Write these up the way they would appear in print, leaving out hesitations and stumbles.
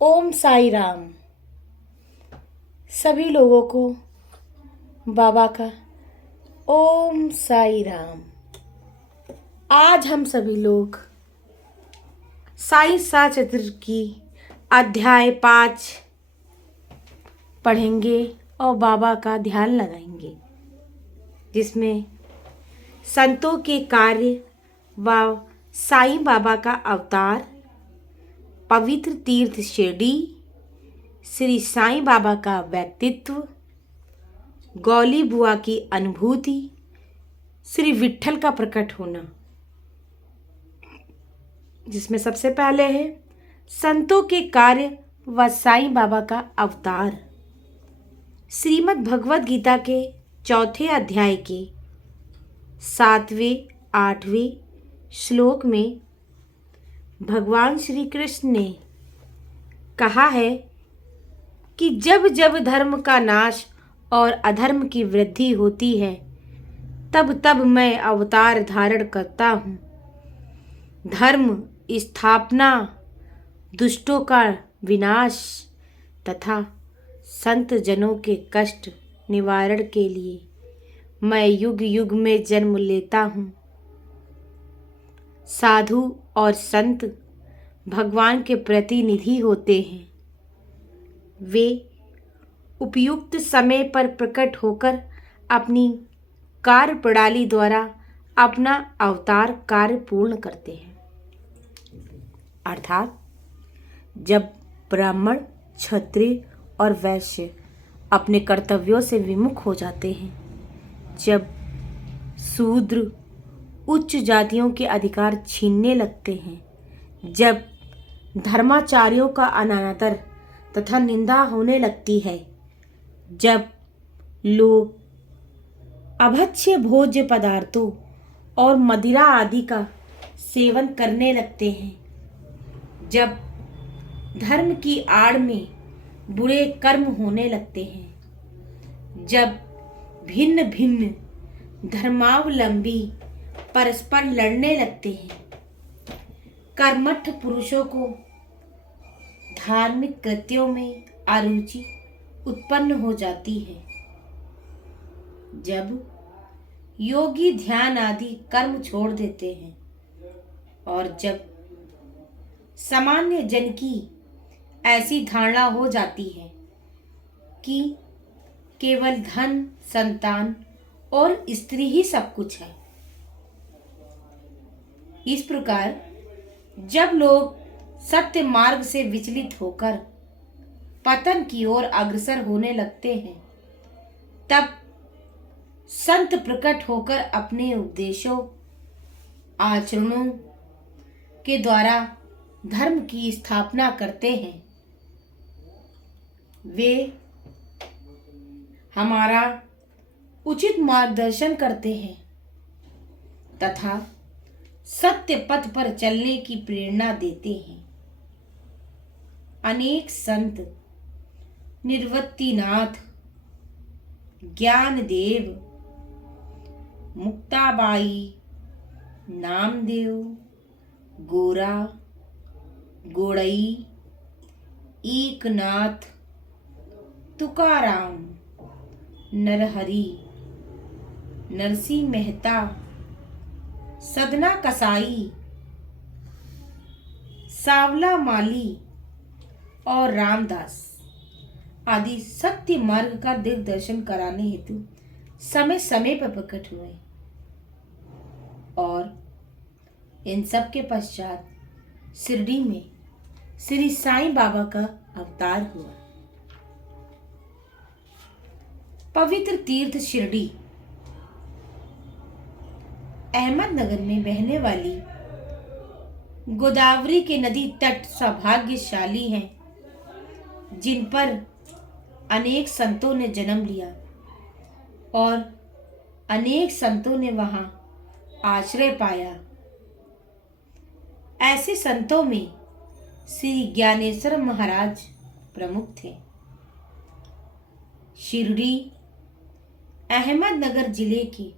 ओम साई राम। सभी लोगों को बाबा का ओम साई राम। आज हम सभी लोग साई सा चतुर की अध्याय 5 पढ़ेंगे और बाबा का ध्यान लगाएंगे, जिसमें संतों के कार्य व साईं बाबा का अवतार, पवित्र तीर्थ शिरडी, श्री साईं बाबा का व्यक्तित्व, गौली बुआ की अनुभूति, श्री विट्ठल का प्रकट होना, जिसमें सबसे पहले है संतों के कार्य व साईं बाबा का अवतार। श्रीमद् भगवद गीता के चौथे अध्याय के 7वें 8वें श्लोक में भगवान श्री कृष्ण ने कहा है कि जब जब धर्म का नाश और अधर्म की वृद्धि होती है, तब तब मैं अवतार धारण करता हूँ। धर्म स्थापना, दुष्टों का विनाश तथा संत जनों के कष्ट निवारण के लिए मैं युग युग में जन्म लेता हूँ। साधु और संत भगवान के प्रतिनिधि होते हैं। वे उपयुक्त समय पर प्रकट होकर अपनी कार्य प्रणाली द्वारा अपना अवतार कार्य पूर्ण करते हैं। अर्थात जब ब्राह्मण, क्षत्रिय और वैश्य अपने कर्तव्यों से विमुख हो जाते हैं, जब शूद्र उच्च जातियों के अधिकार छीनने लगते हैं, जब धर्माचार्यों का अनादर तथा निंदा होने लगती है, जब लोग अभक्ष्य भोज्य पदार्थों और मदिरा आदि का सेवन करने लगते हैं, जब धर्म की आड़ में बुरे कर्म होने लगते हैं, जब भिन्न भिन्न धर्मावलंबी परस्पर लड़ने लगते हैं, कर्मठ पुरुषों को धार्मिक कृत्यों में अरुचि उत्पन्न हो जाती है, जब योगी ध्यान आदि कर्म छोड़ देते हैं और जब सामान्य जन की ऐसी धारणा हो जाती है कि केवल धन, संतान और स्त्री ही सब कुछ है। इस प्रकार जब लोग सत्य मार्ग से विचलित होकर पतन की ओर अग्रसर होने लगते हैं, तब संत प्रकट होकर अपने उपदेशों, आचरणों के द्वारा धर्म की स्थापना करते हैं। वे हमारा उचित मार्गदर्शन करते हैं तथा सत्य पथ पर चलने की प्रेरणा देते हैं। अनेक संत निर्वत्तिनाथ, ज्ञानदेव, मुक्ताबाई, नामदेव, गोरा, गोड़ई, एकनाथ, तुकाराम, नरहरि, नरसिंह मेहता, सदना कसाई, सावला माली और रामदास आदि सत्य मार्ग का दिग्दर्शन कराने हेतु समय समय पर प्रकट हुए और इन सब के पश्चात शिरडी में श्री साईं बाबा का अवतार हुआ। पवित्र तीर्थ शिरडी अहमदनगर में बहने वाली गोदावरी के नदी तट सौभाग्यशाली हैं, जिन पर अनेक संतों ने जन्म लिया और अनेक संतों ने वहां आश्रय पाया। ऐसे संतों में श्री ज्ञानेश्वर महाराज प्रमुख थे। शिरडी अहमदनगर जिले के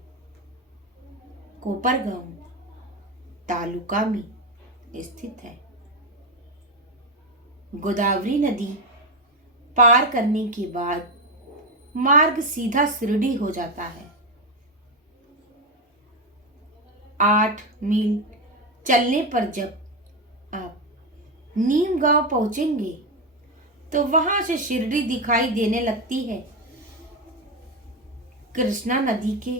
कोपरगांव तालुका में स्थित है। गोदावरी नदी पार करने के बाद मार्ग सीधा शिरडी हो जाता है। 8 मील चलने पर जब आप नीम गांव पहुंचेंगे तो वहां से शिरडी दिखाई देने लगती है। कृष्णा नदी के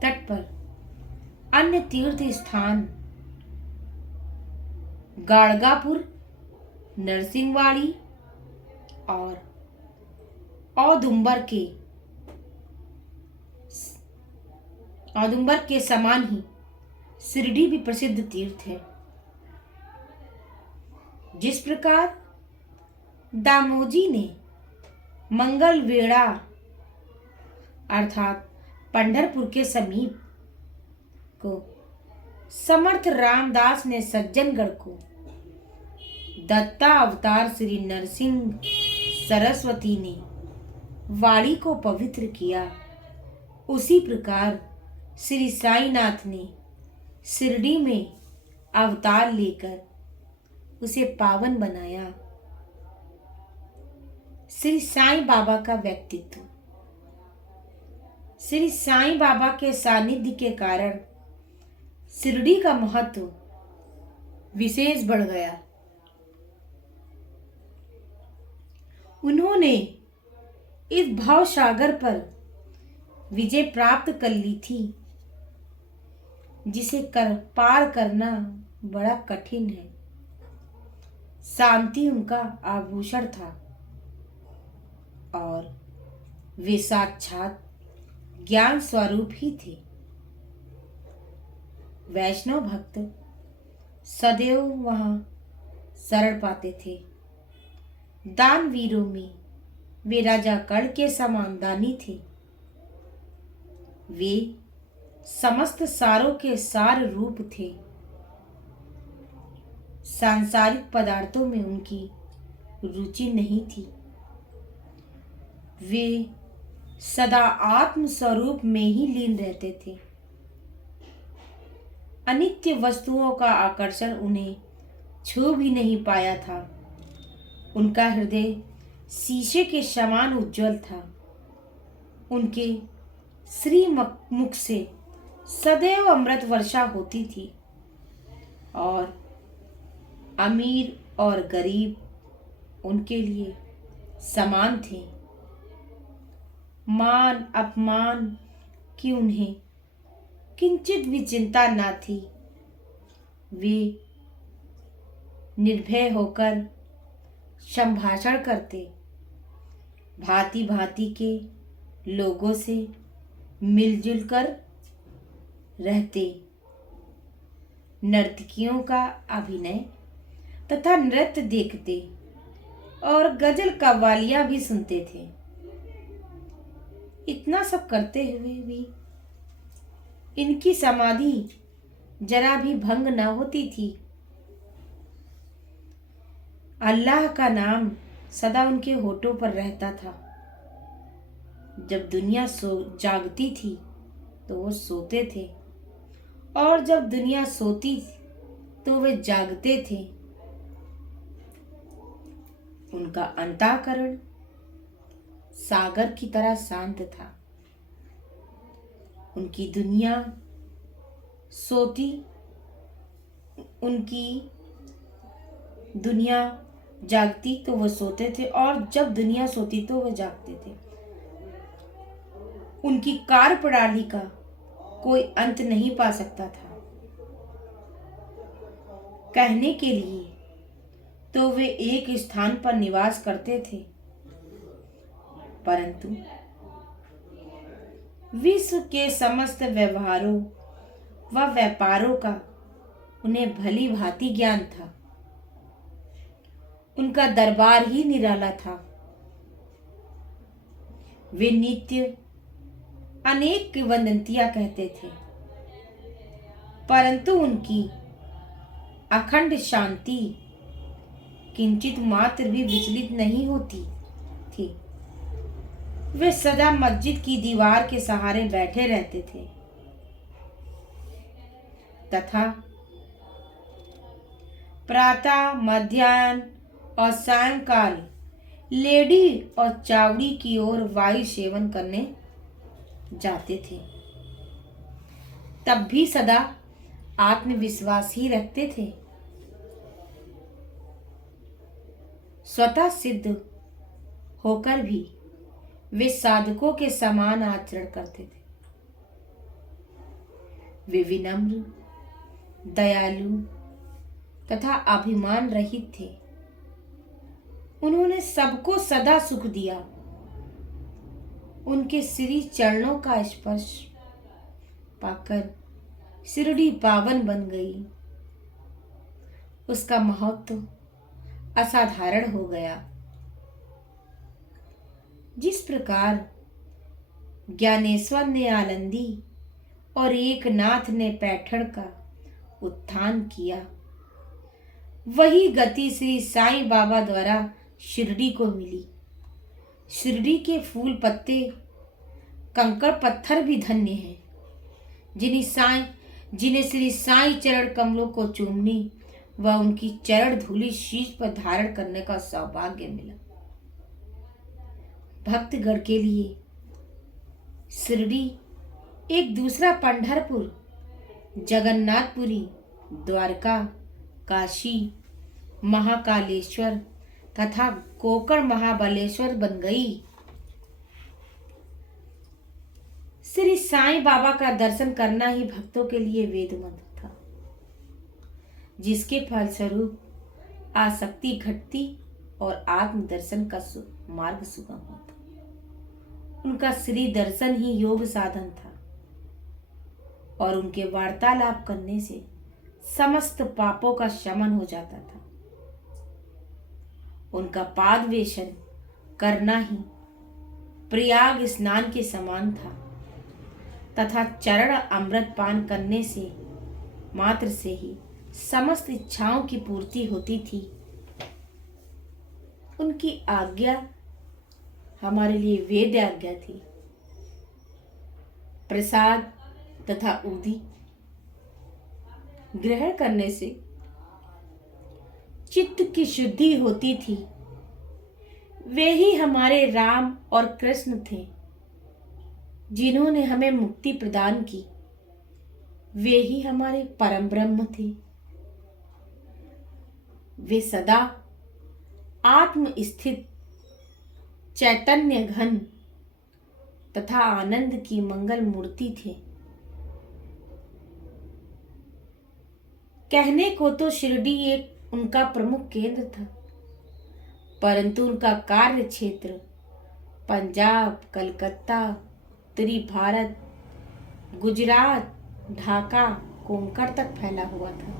तट पर अन्य तीर्थ स्थान गाड़गापुर, नरसिंहवाड़ी और औदुंबर के समान ही शिरडी भी प्रसिद्ध तीर्थ है। जिस प्रकार दामोजी ने मंगल वेढ़ा अर्थात पंढरपुर के समीप को, समर्थ रामदास ने सज्जनगढ़ को, दत्ता अवतार श्री नरसिंह सरस्वती ने वाड़ी को पवित्र किया, उसी प्रकार श्री साईनाथ ने शिरडी में अवतार लेकर उसे पावन बनाया। श्री साईं बाबा का व्यक्तित्व। श्री साईं बाबा के सानिध्य के कारण शिरडी का महत्व विशेष बढ़ गया। उन्होंने इस भाव सागर पर विजय प्राप्त कर ली थी, जिसे पार करना बड़ा कठिन है। शांति उनका आभूषण था और वे साक्षात ज्ञान स्वरूप ही थे। वैष्णव भक्त सदैव वहां शरण पाते थे। दानवीरों में वे राजा कर्ण के समान दानी थे। वे समस्त सारों के सार रूप थे। सांसारिक पदार्थों में उनकी रुचि नहीं थी। वे सदा आत्म स्वरूप में ही लीन रहते थे। अनित्य वस्तुओं का आकर्षण उन्हें छू भी नहीं पाया था। उनका हृदय शीशे के समान उज्जवल था। उनके श्री मुख से सदैव अमृत वर्षा होती थी और अमीर और गरीब उनके लिए समान थे। मान अपमान की उन्हें किंचित भी चिंता न थी। वे निर्भय होकर संभाषण करते, भांति भांति के लोगों से मिलजुल कर रहते, नर्तकियों का अभिनय तथा नृत्य देखते और गजल कव्वालियां भी सुनते थे। इतना सब करते हुए भी इनकी समाधि जरा भी भंग न होती थी। अल्लाह का नाम सदा उनके होठों पर रहता था। जब दुनिया जागती थी तो वो सोते थे और जब दुनिया सोती तो वे जागते थे। उनका अंतःकरण सागर की तरह शांत था। उनकी दुनिया सोती, उनकी दुनिया जागती तो वो सोते थे और जब दुनिया सोती तो वो जागते थे। उनकी कार्यप्रणाली का कोई अंत नहीं पा सकता था। कहने के लिए तो वे एक स्थान पर निवास करते थे, परंतु विश्व के समस्त व्यवहारों व व्यापारों का उन्हें भली भांति ज्ञान था। उनका दरबार ही निराला था। वे नित्य अनेक किंवदंतियां कहते थे, परंतु उनकी अखंड शांति किंचित मात्र भी विचलित नहीं होती थी। वे सदा मस्जिद की दीवार के सहारे बैठे रहते थे तथा प्रातः, मध्याह्न और सायंकाल लेडी और चावड़ी की ओर वायु सेवन करने जाते थे। तब भी सदा आत्मविश्वास ही रखते थे। स्वतः सिद्ध होकर भी वे साधकों के समान आचरण करते थे। वे विनम्र, दयालु तथा अभिमान रहित थे। उन्होंने सबको सदा सुख दिया। उनके श्री चरणों का स्पर्श पाकर शिरडी पावन बन गई। उसका महत्व असाधारण हो गया। जिस प्रकार ज्ञानेश्वर ने आनंदी और एकनाथ ने पैठण का उत्थान किया, वही गति श्री साईं बाबा द्वारा शिरडी को मिली। शिरडी के फूल पत्ते, कंकड़ पत्थर भी धन्य हैं, जिन्हें श्री साईं चरण कमलों को चूमने व उनकी चरण धूलि शीश पर धारण करने का सौभाग्य मिला। भक्तगण के लिए शिरडी एक दूसरा पंढरपुर, जगन्नाथपुरी, द्वारका, काशी, महाकालेश्वर तथा कोकण महाबलेश्वर बन गई। श्री साईं बाबा का दर्शन करना ही भक्तों के लिए वेद मंत्र था, जिसके फलस्वरूप आसक्ति घटती और आत्मदर्शन का मार्ग सुगम होता। उनका श्री दर्शन ही योग साधन था और उनके वार्तालाप करने से समस्त पापों का शमन हो जाता था। उनका पाद वेशन करना ही प्रयाग स्नान के समान था तथा चरण अमृत पान करने से मात्र से ही समस्त इच्छाओं की पूर्ति होती थी। उनकी आज्ञा हमारे लिए वेद आज्ञा थी। प्रसाद तथा उदी ग्रहण करने से चित्त की शुद्धि होती थी। वे ही हमारे राम और कृष्ण थे, जिन्होंने हमें मुक्ति प्रदान की। वे ही हमारे परम ब्रह्म थे। वे सदा आत्म स्थित चैतन्य घन तथा आनंद की मंगल मूर्ति थे। कहने को तो शिरडी एक उनका प्रमुख केंद्र था, परंतु उनका कार्य क्षेत्र पंजाब, कलकत्ता, उत्तरी भारत, गुजरात, ढाका, कोंकण तक फैला हुआ था।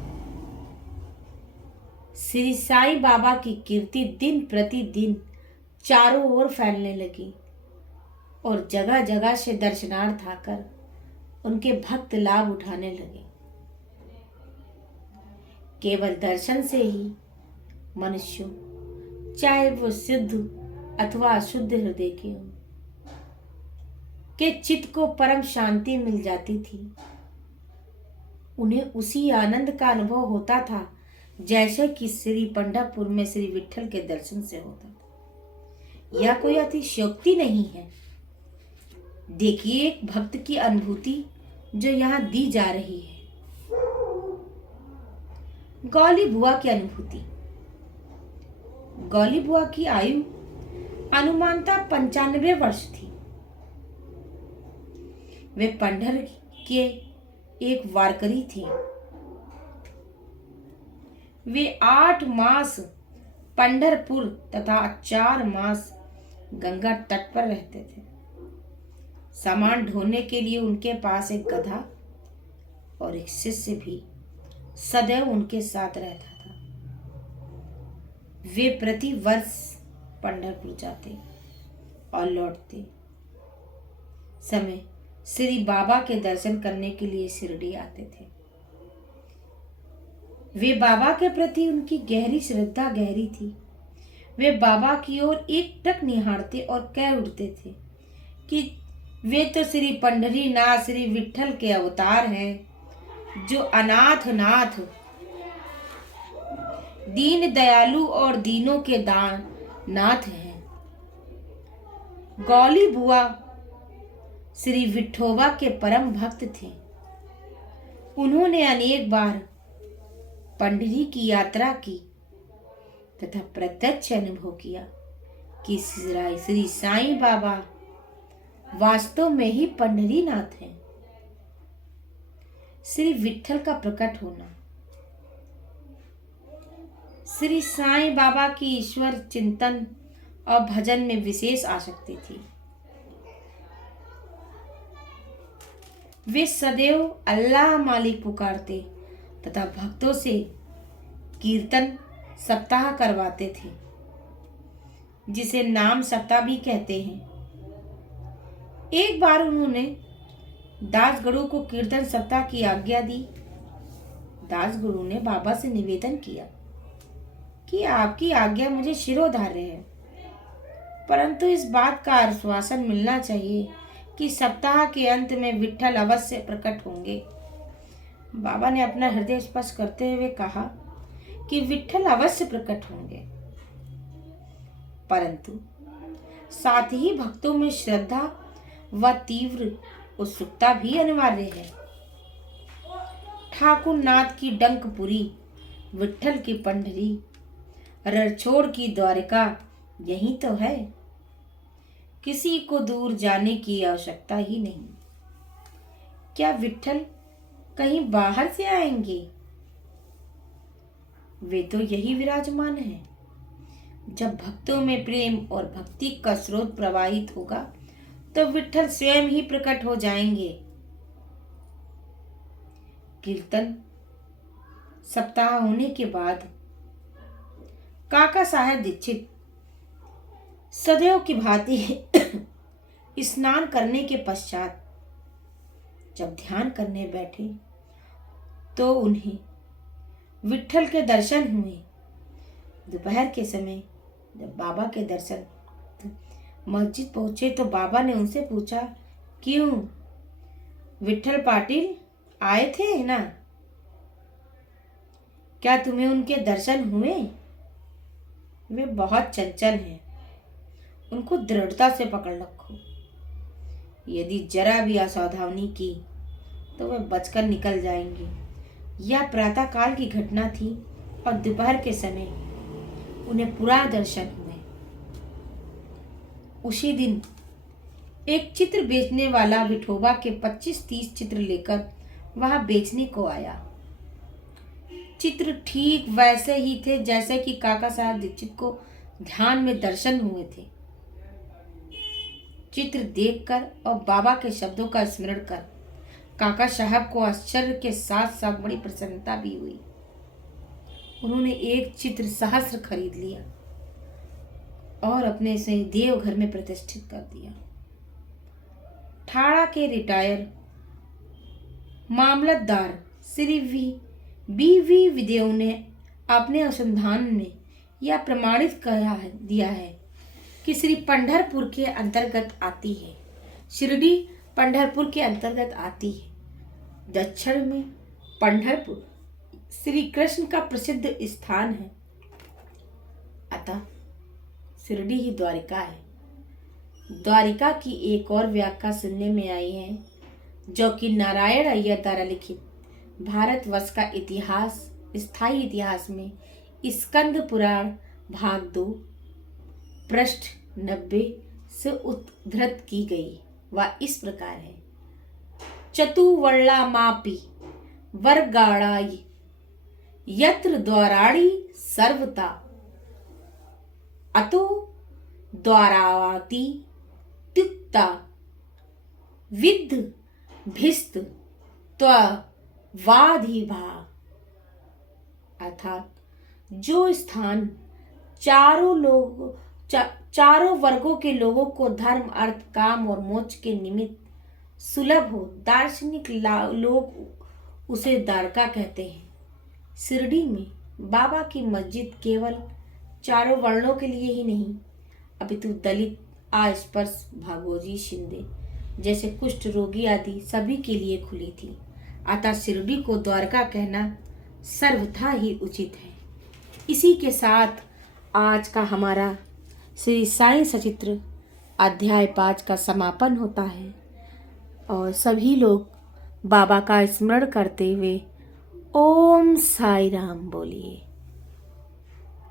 श्री साईं बाबा की कीर्ति दिन प्रतिदिन चारों ओर फैलने लगी और जगह जगह से दर्शनार्थ आकर उनके भक्त लाभ उठाने लगे। केवल दर्शन से ही मनुष्यों, चाहे वो सिद्ध अथवा अशुद्ध हृदय के हों, के चित्त को परम शांति मिल जाती थी। उन्हें उसी आनंद का अनुभव होता था जैसे कि श्री पंढरपुर में श्री विठल के दर्शन से होता था। यह कोई अतिशयोक्ति नहीं है। देखिए एक भक्त की अनुभूति जो यहाँ दी जा रही है। गौली बुआ की अनुभूति। गौली बुआ की आयु अनुमानतः 95 वर्ष थी। वे पंढर के एक वारकरी थी। वे 8 मास पंढरपुर तथा 4 मास गंगा तट पर रहते थे। सामान ढोने के लिए उनके पास एक गधा और एक शिष्य भी सदैव उनके साथ रहता था। वे प्रति वर्ष पंढरपुर जाते और लौटते समय श्री बाबा के दर्शन करने के लिए शिरडी आते थे। वे बाबा के प्रति उनकी गहरी श्रद्धा गहरी थी। वे बाबा की ओर एक टक निहारते और कह उठते थे कि वे तो श्री पंढरीनाथ श्री विठल के अवतार हैं, जो अनाथ नाथ दीन दयालु और दीनों के दान नाथ हैं। गौली बुआ श्री विठोबा के परम भक्त थे। उन्होंने अनेक बार पंडरी की यात्रा की तथा प्रत्यक्ष अनुभव किया कि श्री साईं बाबा वास्तव में ही पंढरीनाथ हैं। श्री विठल का प्रकट होना। श्री साईं बाबा की ईश्वर चिंतन और भजन में विशेष आसक्ति थी। वे सदैव अल्लाह मालिक पुकारते तथा भक्तों से कीर्तन सप्ताह करवाते थे, जिसे नाम सप्ताह भी कहते हैं। एक बार उन्होंने दासगुरु को कीर्तन सप्ताह की आज्ञा दी। दासगुरु ने बाबा से निवेदन किया कि आपकी आज्ञा मुझे शिरोधार्य है, परंतु इस बात का आश्वासन मिलना चाहिए कि सप्ताह के अंत में विठल अवश्य प्रकट होंगे। बाबा ने अपना हृदय स्पर्श करते हुए कहा कि विठल अवश्य प्रकट होंगे, परंतु साथ ही भक्तों में श्रद्धा व तीव्र उत्सुकता भी अनिवार्य है। ठाकुर नाथ की डंकपुरी, विठल की पंढरी, रणछोड़ की द्वारिका यही तो है। किसी को दूर जाने की आवश्यकता ही नहीं। क्या विठल कहीं बाहर से आएंगे? वे तो यही विराजमान हैं। जब भक्तों में प्रेम और भक्ति का स्रोत प्रवाहित होगा तो विठल स्वयं ही प्रकट हो जाएंगे। कीर्तन सप्ताह होने के बाद काका साहेब दीक्षित सदैव की भांति स्नान करने के पश्चात जब ध्यान करने बैठे तो उन्हें विठल के दर्शन हुए। दोपहर के समय जब बाबा के दर्शन मस्जिद पहुंचे तो बाबा ने उनसे पूछा, क्यों विठल पाटिल आए थे ना? क्या तुम्हें उनके दर्शन हुए? वे बहुत चंचल हैं, उनको दृढ़ता से पकड़ रखो। यदि जरा भी असावधानी की तो वे बचकर निकल जाएंगे। यह प्रातः काल की घटना थी और दोपहर के समय उन्हें पूरा दर्शन हुए। उसी दिन एक चित्र बेचने वाला विठोबा के 25-30 चित्र लेकर वहां बेचने को आया। चित्र ठीक वैसे ही थे जैसे कि काका साहब दीक्षित को ध्यान में दर्शन हुए थे। चित्र देखकर और बाबा के शब्दों का स्मरण कर काका साहब को आश्चर्य के साथ साथ बड़ी प्रसन्नता भी हुई। उन्होंने एक चित्र सहस्र खरीद लिया और अपने से देवघर में प्रतिष्ठित कर दिया। ठाड़ा के रिटायर मामलतदार श्री बी विदेव ने अपने अनुसंधान में यह प्रमाणित दिया है कि श्री पंढरपुर के अंतर्गत आती है। शिरडी पंढरपुर के अंतर्गत आती है। दक्षिण में पंढरपुर श्री कृष्ण का प्रसिद्ध स्थान है, अतः शिरडी ही द्वारिका है। द्वारिका की एक और व्याख्या सुनने में आई है, जो कि नारायण अय्यर द्वारा लिखित भारतवर्ष का इतिहास स्थायी इतिहास में स्कंद पुराण भाग 2 पृष्ठ 90 से उद्धृत की गई। वह इस प्रकार है। चतुवर्णा मापी वर्गाणाई यत्र द्वाराणि सर्वता अतो द्वारावती त्युक्ता विद्ध भिस्त त्वाधिभा, अर्थात जो स्थान चारों वर्गों के लोगों को धर्म अर्थ काम और मोक्ष के निमित्त सुलभ हो, दार्शनिक लोग उसे द्वारका कहते हैं। शिरडी में बाबा की मस्जिद केवल चारों वर्णों के लिए ही नहीं, अपितु दलित, अस्पृश्य, भागोजी, शिंदे जैसे कुष्ठ रोगी आदि सभी के लिए खुली थी। अतः शिरडी को द्वारका कहना सर्वथा ही उचित है। इसी के साथ आज का हमारा श्री साईं सचित्र अध्याय 5 का समापन होता है और सभी लोग बाबा का स्मरण करते हुए ओम साई राम बोलिए।